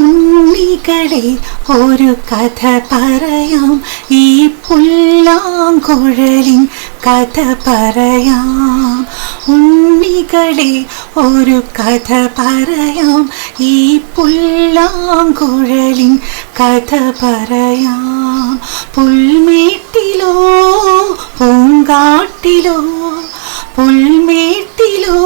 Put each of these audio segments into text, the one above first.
ഉണ്ണികളെ ഒരു കഥ പറയാം, ഈ പുല്ലാങ്കുഴലിൻ കഥ പറയാം. ഉണ്ണികളെ ഒരു കഥ പറയാം, ഈ പുല്ലാങ്കുഴലിൻ കഥ പറയാം. പുൽമേട്ടിലോ പൂങ്കാട്ടിലോ, പുൽമേട്ടിലോ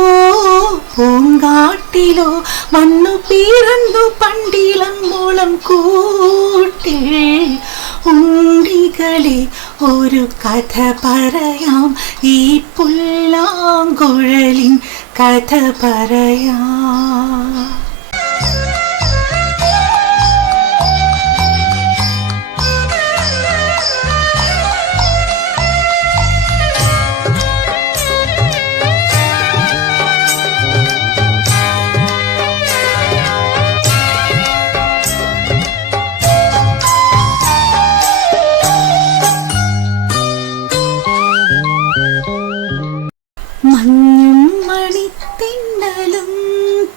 പൂങ്കാട്ടിലോ വന്നു പിറന്നു പണ്ടിളം മോളം കൂട്ടിൽ. ഉണ്ണികളെ ഒരു കഥ പറയാം, ഈ പുല്ലാങ്കുഴലിൻ കഥ പറയാം. മഞ്ഞും മണിത്തിന്നലും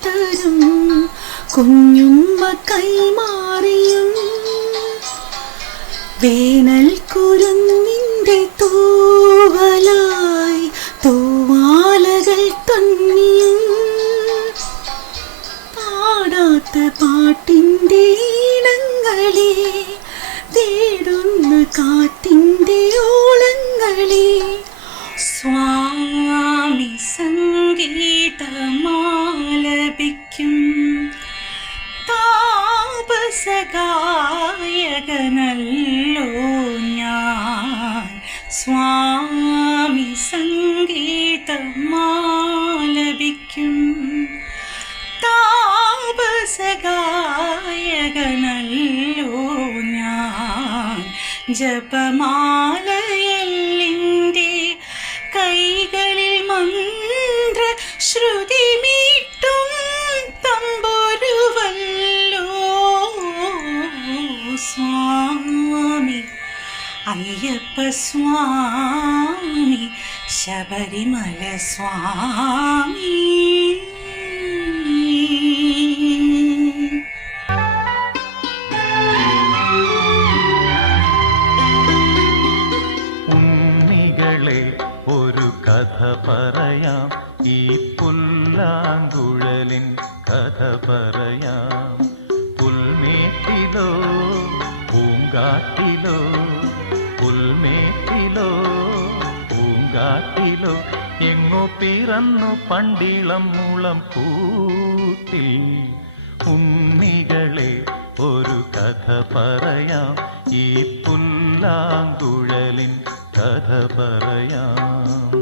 തരും കുഞ്ഞുമ്മ കൈമാറിയും, വേനൽ കുരുന്നിൻ്റെ തൂവലായി തൂവാലകൾ തന്നിയും, പാടാത്ത പാട്ടിൻ്റെ ഈണങ്ങളെ തേടുന്ന കാറ്റിൻ്റെ ഓളങ്ങളെ, സ്വാമി സംഗീതമാലപിക്കും താപസഗായകനല്ലോ ഞാൻ. സ്വാമി സംഗീതമാലപിക്കും താപസഗായകനല്ലോ ഞാൻ. ജപമാലയല്ലിൻ്റെ കൈകളിൽ മന്ത്ര ശ്രുതി മീട്ടും തമ്പുരുവല്ലോ സ്വാമി അയ്യപ്പ സ്വാമി ശബരിമല സ്വാമി. ഒരു കഥ പറയാം, ഈ പുല്ലാങ്കുഴലിൻ കഥ പറയാം. പുൽമേട്ടിലോ പൂങ്കാട്ടിലോ, പുൽമേട്ടിലോ പൂങ്കാട്ടിലോ എങ്ങോ പിറന്നു പണ്ടിളം മുളം കൂട്ടിൽ. ഉണ്ണികളെ ഒരു കഥ പറയാം, ഈ പുല്ലാങ്കുഴലിൻ കഥ പറയാം.